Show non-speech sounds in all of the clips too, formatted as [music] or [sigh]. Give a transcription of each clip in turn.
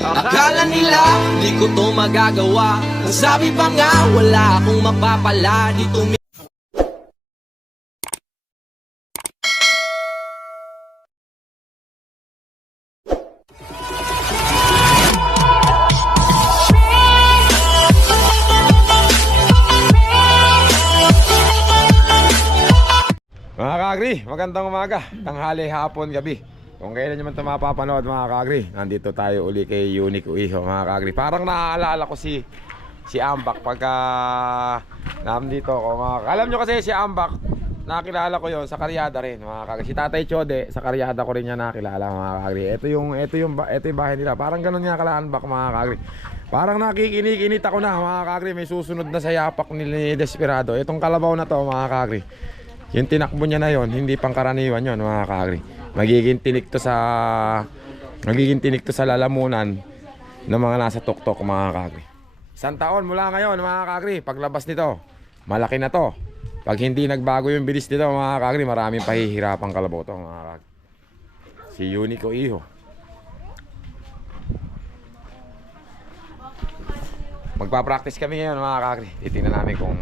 Akala nila di ko to magagawa. Sabi pa nga wala akong mapapala. Dito mi- Mga kagri, magandang umaga, tanghali, hapon, gabi. Kung kailan nyo man ito mapapanood mga kagri, nandito tayo uli kay Unique Uiho mga kagri. Parang naaalala ko si si Ambak pagka nandito ako mga Alam nyo kasi si Ambak, nakilala ko yon sa Karyada rin mga kagri. Si Tatay Chode, sa Karyada ko rin niya nakilala mga kagri. Ito yung, ito yung, ito yung bahay nila. Parang ganun nga kala Ambak mga kagri. Parang nakikinig-init ako na mga kagri. May susunod na sa yapak ni Desperado. Itong kalabaw na to mga kagri. Yung tinakbo niya na yon, hindi pangkaraniwan yon mga kakagri. Magiging tinik to sa magiging tinik to sa lalamunan ng mga nasa tuktok mga kakagri. Isang taon mula ngayon mga kakagri, paglabas nito, malaki na to. Pag hindi nagbago yung bilis nito mga kakagri, maraming pahihirapang kalabaw to mga kakagri. Si Unico Iho. Magpa-practice kami ngayon mga kakagri. Titingnan namin kung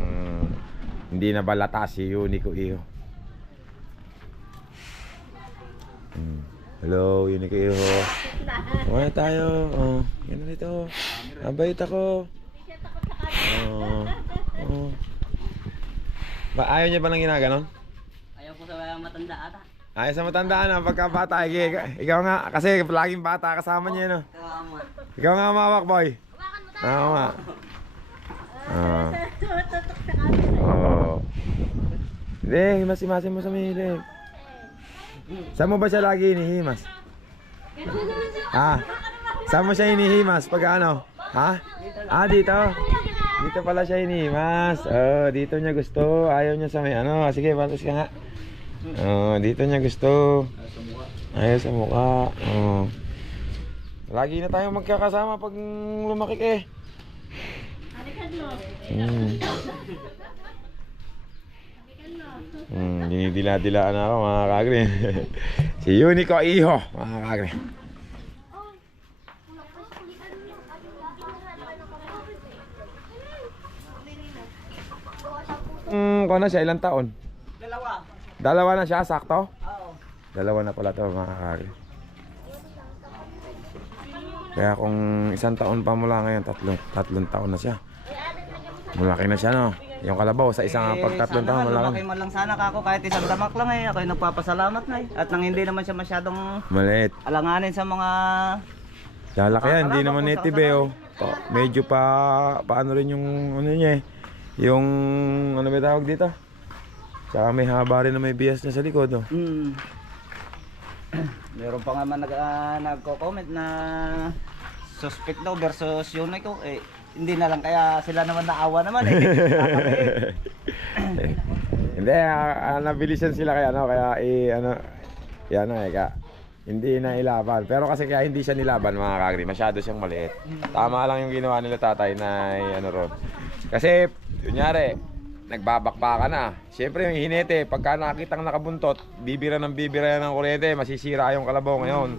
hindi na balata si Unico Iho. Hmm. Hello, Unico Iho. Kumaya tayo. Oh, yan na dito. Abait ako. Oh, oh. Ba, ayaw niya ba nang ginaganon? Ayaw ko sa matanda ata. Ayaw sa matandaan ang pagkabata. Ikaw, ikaw nga, kasi laging bata kasama niya, no? Ikaw nga mawak, boy. Oo nga. [laughs] Ah. Oo. Hindi, himas-himasin mo sa milig. Saan mo ba siya lagi inihimas? Ha? Saan mo siya inihimas pag ano? Ha? Ah, dito. Dito pala siya inihimas. Oh, dito niya gusto. Ayaw niya sa may ano. Sige, balas ka nga. Oh, dito niya gusto. Ayaw sa mukha. Oh. Lagi na tayong magkakasama pag lumaki eh. Hmm. Hmm, dinidila-dilaan ako mga kagri. [laughs] si Unico Iho, mga kagri. Hmm, kung na siya, ilang taon? Dalawa. Dalawa na siya, sakto? Oo. Dalawa na pala to mga kagri. Kaya kung isang taon pa mula ngayon, tatlong, tatlong taon na siya. Malaki na siya, no? Yung kalabaw, sa isang Eh, pag tatlong sana taon, nga, lumaki malaki. man lang sana kako kahit isang damak lang eh. Ako'y nagpapasalamat na eh. At nang hindi naman siya masyadong Maliit. alanganin sa mga... Lalaki yan, hindi naman native eh, oh. Pa- medyo pa, paano rin yung, ano niya eh. Yung, ano ba tawag dito? Tsaka may haba rin na may bias na sa likod, oh. Hmm. [clears throat] Meron pa nga man nag, ah, nagko-comment na suspect daw versus yun ko eh hindi na lang kaya sila naman naawa naman eh. [laughs] Hindi, ah, nabilisan sila kaya ano, kaya eh, ano, yan na eh, ka, hindi na ilaban. Pero kasi kaya hindi siya nilaban mga kagri, masyado siyang maliit. Tama lang yung ginawa nila tatay na eh, ano ron. Kasi, kunyari, nagbabakbaka na. Siyempre yung hinete, pagka nakitang nakabuntot, bibira ng bibira ng kuryente, masisira yung kalabaw ngayon.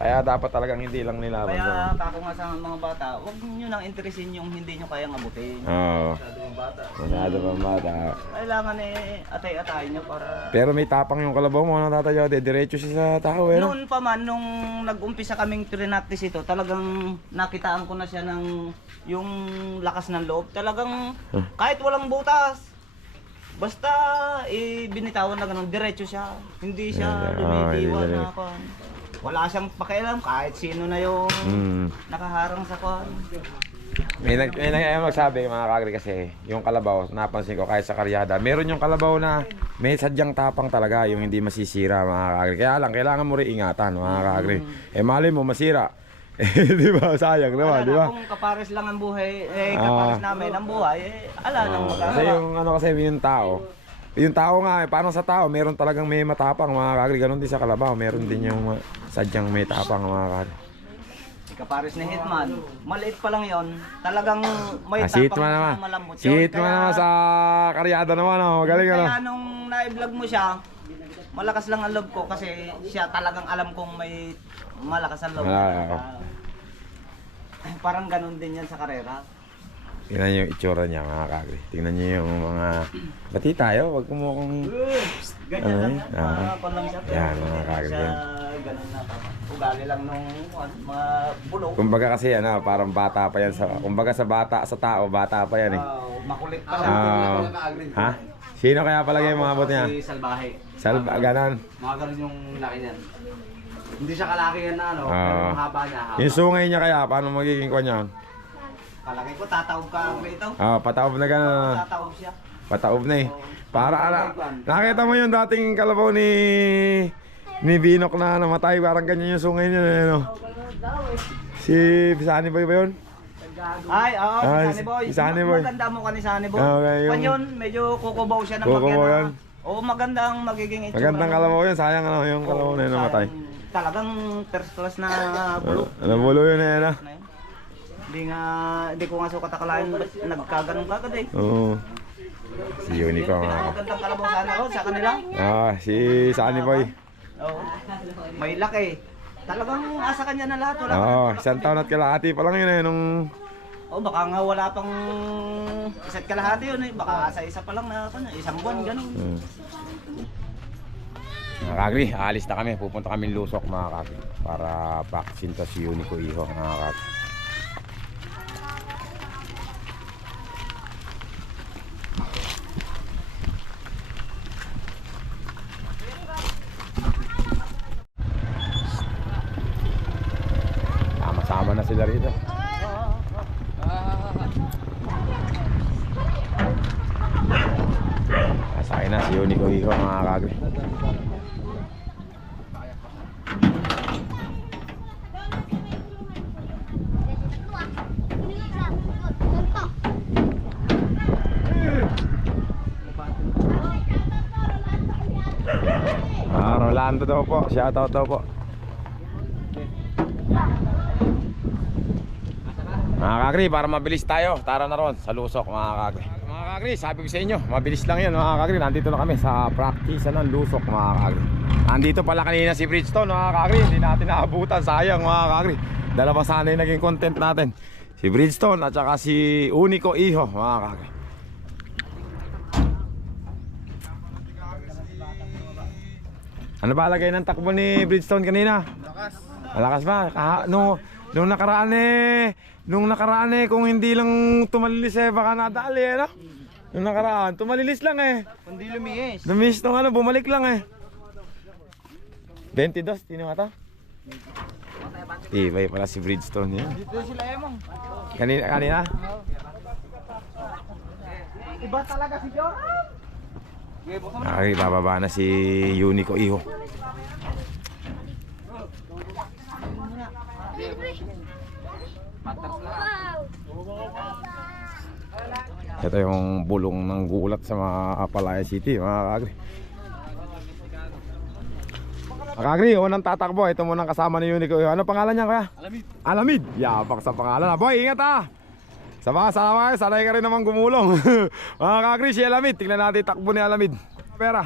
Kaya dapat talagang hindi lang nilaban. Kaya kako nga sa mga bata, huwag niyo nang interesin yung hindi niyo kayang abutin. Oo. Masyado pang bata. Kailangan eh atay-atay niyo para Pero may tapang yung kalabaw mo, ano tatayo? Diretso siya sa tao eh. no? Noon pa man, nung nag-umpisa kaming trinactis ito, talagang nakitaan ko na siya ng yung lakas ng loob. Talagang kahit walang butas, basta eh, binitawan na ganun, diretso siya. Hindi siya Yeah, yeah. lumidiwan Oh, na kon. Wala siyang pakialam kahit sino na yung Mm. nakaharang sa kon. May nag may nag may magsabi mga kagri kasi yung kalabaw napansin ko kahit sa karyada meron yung kalabaw na may sadyang tapang talaga yung hindi masisira mga kagri kaya lang kailangan mo rin ingatan mga kagri eh mali mo masira [laughs] eh di ba sayang naman Wala di na, ba kung kapares lang ang buhay, eh, Ah. kapares namin ang buhay, eh, ala nang Oo, magagawa. kasi yung ano kasi yung tao yung tao nga eh, parang sa tao meron talagang may matapang mga kagri ganun din sa kalabaw meron din yung ma- sadyang may tapang mga kagri Kapares ni Hitman, maliit pa lang yon. Talagang may ah, si tapang Hitman naman na malambot si yun. Hitman Kaya- naman sa karyada naman oh magaling ano Kaya nung na-vlog mo siya, malakas lang ang loob ko kasi siya talagang alam kong may malakas ang loob. Ah, oo. parang ganun din yan sa karera. Tingnan niyo yung itsura niya mga kagri. Tingnan niyo yung mga... Bati tayo, wag mo kung... Ganyan Ano lang yun? yan. Ah. Ah, pan lang siya. Yan, mga siya yan. Ganun na. Ugali lang nung ano, mga bulok. Kumbaga kasi ano, parang bata pa yan sa... Kumbaga sa bata, sa tao, bata pa yan eh. Ah, makulit pa lang. Ah, ha? Sino kaya palagay yung mga abot niya? Si Salbahe. Salba, ganon. Mga ganun yung laki niyan. Hindi siya kalaki yan na ano, Ah. pero ang haba niya. Haba. Yung sungay niya kaya, paano magiging kanya? Palagay ko, tataob ka ang ito. Ah, pataob na gano'n. Tataob siya. Pataob na eh. Para ala, nakita mo yung dating kalabaw ni ni Binok na namatay, parang ganyan yung sungay niya, eh, no? Si Pisani Boy ba yun? Ay, oo, Ah, si Sunny Boy. si Sunny Boy. Maganda mo ka ni Sunny Boy. Okay, yung- Pan yun, medyo kukubaw siya ng Kukubaw yan. Oo, maganda ang magiging itsura. Magandang kalabaw yun, sayang ano, yung kalabaw na yun namatay. Talagang first class na bulok. Ano bulo yun eh, no? Hindi nga, hindi ko nga sukat akalain ba't nagkaganon kagad eh. Oo. Si Unico Yun, nga. Pinakagandang kalabaw sana ko sa kanila. Ah, si Sunny Boy. Oo. May laki. Talagang asa kanya na lahat. Wala Oo, isang taon at kalahati pa lang yun eh, nung... Oh, baka nga wala pang isa't kalahati yun eh. Baka sa isa pa lang na isang buwan ganun. Hmm. Mga kagri, alis na kami. Pupunta kami lusok mga kagri. Para vaccine to si Unico Iho mga kagri. Sama-sama na sila rito. Kasakay na si Unico Iho mga kagri. Rolando daw po. Shoutout daw po. Mga kakri, para mabilis tayo. Tara na ron sa lusok mga kakri. Mga kakri, sabi ko sa inyo, mabilis lang yan mga kakri. Nandito na kami sa practice ng lusok mga kakri. Nandito pala kanina si Bridgestone mga kakri. Hindi natin naabutan. Sayang mga kakri. Dalawa sana yung naging content natin. Si Bridgestone at saka si Unico Iho mga kakri. Ano ba lagay ng takbo ni Bridgestone kanina? Malakas. Malakas ba? Kaha, no, nung nakaraan eh, nung nakaraan eh, kung hindi lang tumalilis eh, baka nadali eh, no? Nung nakaraan, tumalilis lang eh. Kundi lumiis. Lumis nung ano, bumalik lang eh. 22, tino ata? Ibay pala si Bridgestone yun. Dito sila emong. Kanina, kanina? Iba talaga si John. Ay, bababa na si Unico Iho. Ito yung bulong ng gulat sa mga Apalaya City, mga kagri. Kagri, unang tatakbo. Ito munang kasama ni Unico Iho. Ano pangalan niya kaya? Alamid. Alamid? Yapak sa pangalan. Boy, ingat ha! Sa mga salamat, sanay ka rin naman gumulong. [laughs] mga kagri, si Alamid. Tingnan natin takbo ni Alamid. Pera.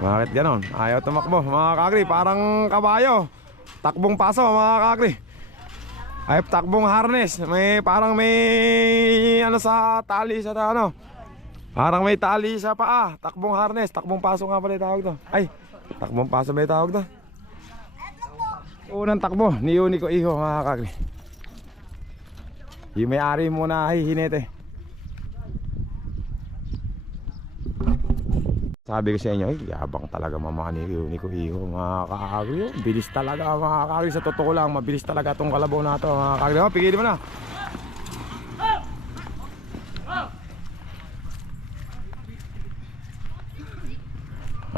Bakit ganon? Ayaw tumakbo mga kagri, parang kabayo. Takbong paso mga kagri. Ay takbong harness. May parang may ano sa tali sa ano. Parang may tali sa paa. Takbong harness, takbong paso nga pala tawag to. Ay, takbong paso yung tawag to? Unang takbo ni Unico Iho mga kagri. Yung may-ari muna ay hinete. Sabi ko sa inyo, yabang talaga mga ni Unico Iho, mga kakagri. oh. Bilis talaga mga kakagri. Sa totoo lang, mabilis talaga itong kalabaw na ito, mga kakagri. Oh, pigilin mo na.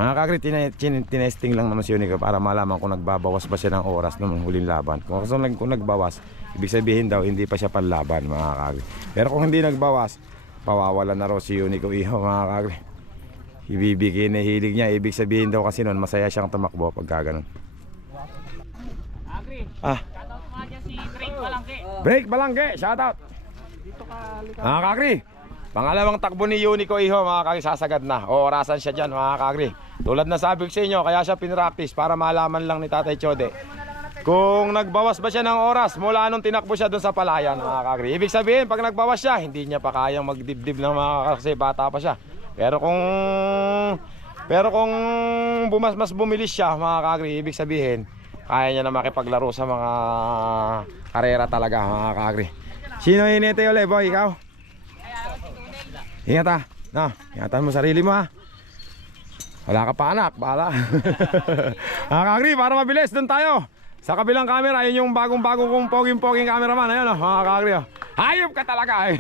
Mga tin- tinesting lang naman si Unico para malaman kung nagbabawas ba siya ng oras ng huling laban. Kung, kung, kung nagbawas, ibig sabihin daw, hindi pa siya panlaban, mga kakagri. Pero kung hindi nagbawas, pawawalan na raw si Unico Iho, mga kakagri ibibigay na hilig niya. Ibig sabihin daw kasi nun, masaya siyang tumakbo pagka ganun. Ah. Break Balangke, shout out. Mga kakri, pangalawang takbo ni Unico Iho, mga kakri, sasagad na. O, orasan siya dyan, mga kakri. Tulad na sabi ko sa inyo, kaya siya pinractice para malaman lang ni Tatay Chode. Kung nagbawas ba siya ng oras mula nung tinakbo siya doon sa palayan, mga kagri. Ibig sabihin, pag nagbawas siya, hindi niya pa kayang magdibdib ng mga kasi bata pa siya. Pero kung pero kung bumas mas bumilis siya, mga kagri, ibig sabihin, kaya niya na makipaglaro sa mga karera talaga, mga kagri. Sino hinete ulit, boy? Ikaw? Ingat ha. No, ingatan mo sarili mo ha. Wala ka pa anak, bahala. [laughs] mga kagri, para mabilis, doon tayo. Sa kabilang camera, yun yung bagong-bagong kong poging-poging cameraman. Ayun o, mga kagri. oh. Hayop ka talaga. [laughs]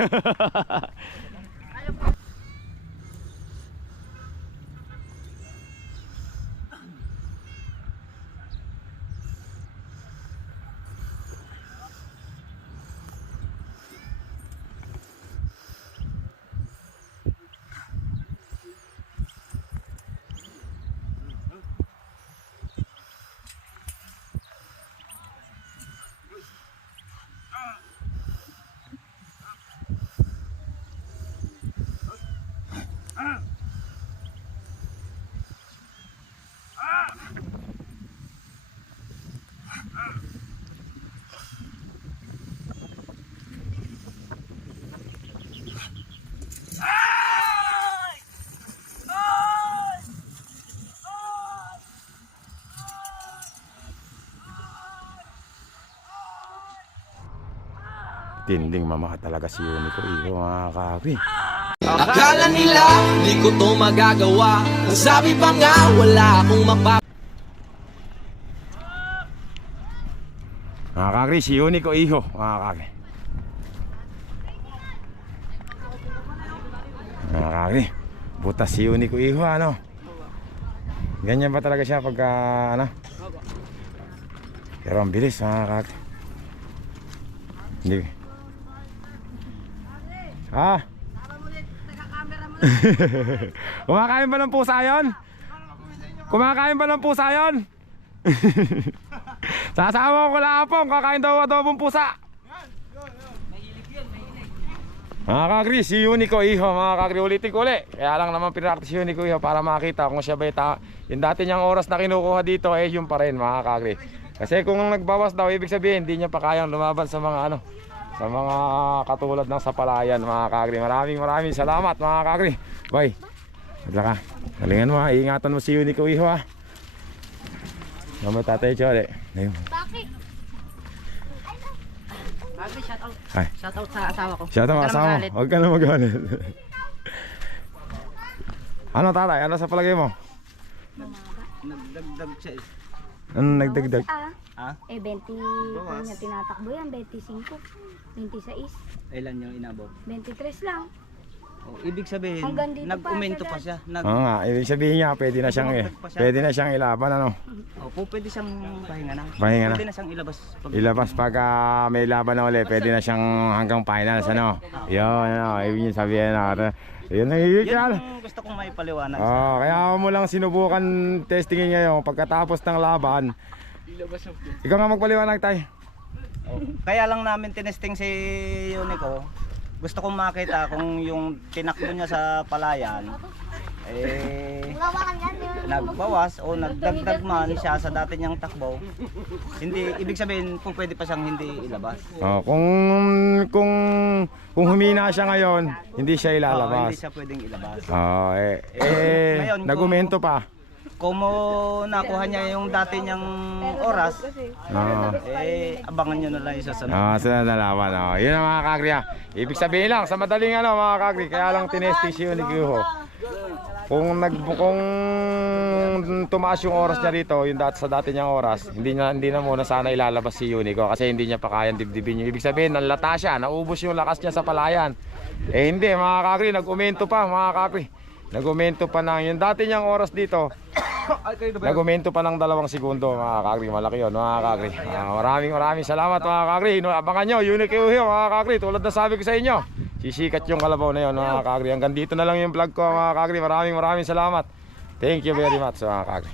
Tinding mama talaga si Unico. Iyo, mga kagri. Akala nila di ko to magagawa sabi pa nga wala akong mapapala Mga kagri, si Unico Iho. Mga kagri. Mga kagri. Butas si Unico Iho, ano? Ganyan ba talaga siya pagka, ano? Pero ang bilis, mga kagri. Hindi. Ha? [laughs] Kumakain ba ng pusa yon? Kumakain ba ng pusa yon? [laughs] Sasama ko lang po, kakain daw adobong pusa. Mga kakri, si Unico Iho, mga kakri, ulitin ko ulit. Kaya lang naman pinractice si Unico Iho para makita kung siya ba ita. Yung dati niyang oras na kinukuha dito, eh yun pa rin, mga kakri. Kasi kung nagbawas daw, ibig sabihin, hindi niya pa kayang lumaban sa mga ano, sa mga katulad ng sapalayan, mga kakri. Maraming maraming salamat, mga kakri. Bye. Adla ka. Galingan mo ha, iingatan mo si Unico Iho ha. Mama tatay. Ayun. Bakit? Bago, shout out. Ay. Shout out sa asawa ko. Shout out na asawa mo. Huwag ka na magalit. ano tatay? Ano sa palagay mo? Nagdagdag siya eh. Ano nagdagdag? Ah, Ha? eh 20 Bawas. na tinatakbo yan, 25, 26, Ilan yung inabot? 23 lang. Oh, ibig sabihin, Hanggang dito pa, nag-umento pa siya. Nag Oo nga, ibig sabihin niya, pwede na siyang, eh, pwede na siyang ilaban, ano? Opo, pwede siyang pahinga na. Pahinga na. Pwede na siyang ilabas. Pag Ilabas pag ah, may laban na ulit, pwede na siyang hanggang finals, ano? Yun, ano, ibig niya sabihin na, yun ang Yun hihikal. ang gusto kong may paliwanag. Oh, kaya mo lang sinubukan testingin ngayon pagkatapos ng laban. Ikaw nga magpaliwanag tayo. Kaya lang namin tinesting si Unico. Gusto kong makita kung yung tinakbo niya sa palayan eh nagbawas o nagdagdag man siya sa dati niyang takbo. Hindi ibig sabihin kung pwede pa siyang hindi ilabas. Oh, kung kung kung humina siya ngayon, hindi siya ilalabas. hindi siya pwedeng ilabas. Oh, eh, eh Ngayon, kung- nagumento pa. Kung mo nakuha niya yung dati niyang oras, Oo. eh abangan niyo na lang yung susunod. Ah, sunod na laban. Oh, yun ang mga kagri. ah. Ibig sabihin lang sa madaling ano mga kagri, kaya lang tinesting si Unigyuho. Kung nag kung tumaas yung oras niya rito, yung dati sa dati niyang oras, hindi na hindi na muna sana ilalabas si Unico kasi hindi niya pa kayang dibdibin yung ibig sabihin, nalata siya, naubos yung lakas niya sa palayan. Eh hindi, mga kagri, nag-umento pa, mga kagri. Nag-umento pa ng yung dati niyang oras dito. [laughs] Nag-umento pa ng dalawang segundo, mga kagri. Malaki yun, mga kagri. Ah, maraming maraming salamat, mga kagri. No, abangan nyo, Unique Uhiyo, mga kagri. Tulad na sabi ko sa inyo, sisikat yung kalabaw na yun, mga kagri. Hanggang dito na lang yung vlog ko, mga kagri. Maraming maraming salamat. Thank you very much, mga kagri.